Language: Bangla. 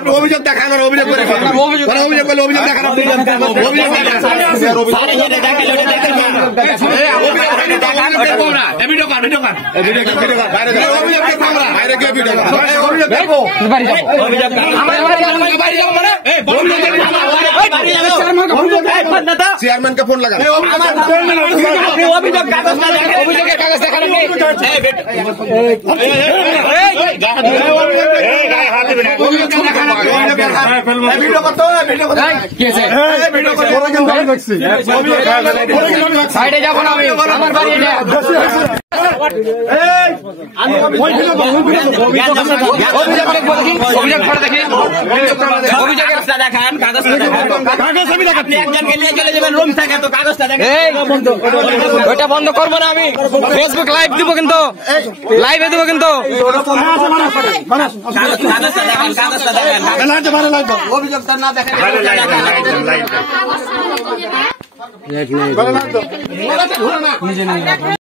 আপনি অভিযোগ দেখান, অভিযোগ করে অভিযোগ করলে অভিযোগ দেখান, চেয়ারম্যানকে ফোন লাগান, অভিযোগের কাগজ দেখান। সাইডে যাবো না, আমার বাড়ি এটা। ওইটা বন্ধ করবো না, আমি ফেসবুক লাইভ দিব, কিন্তু লাইভে দেবো, কিন্তু অভিযোগটা না দেখেন।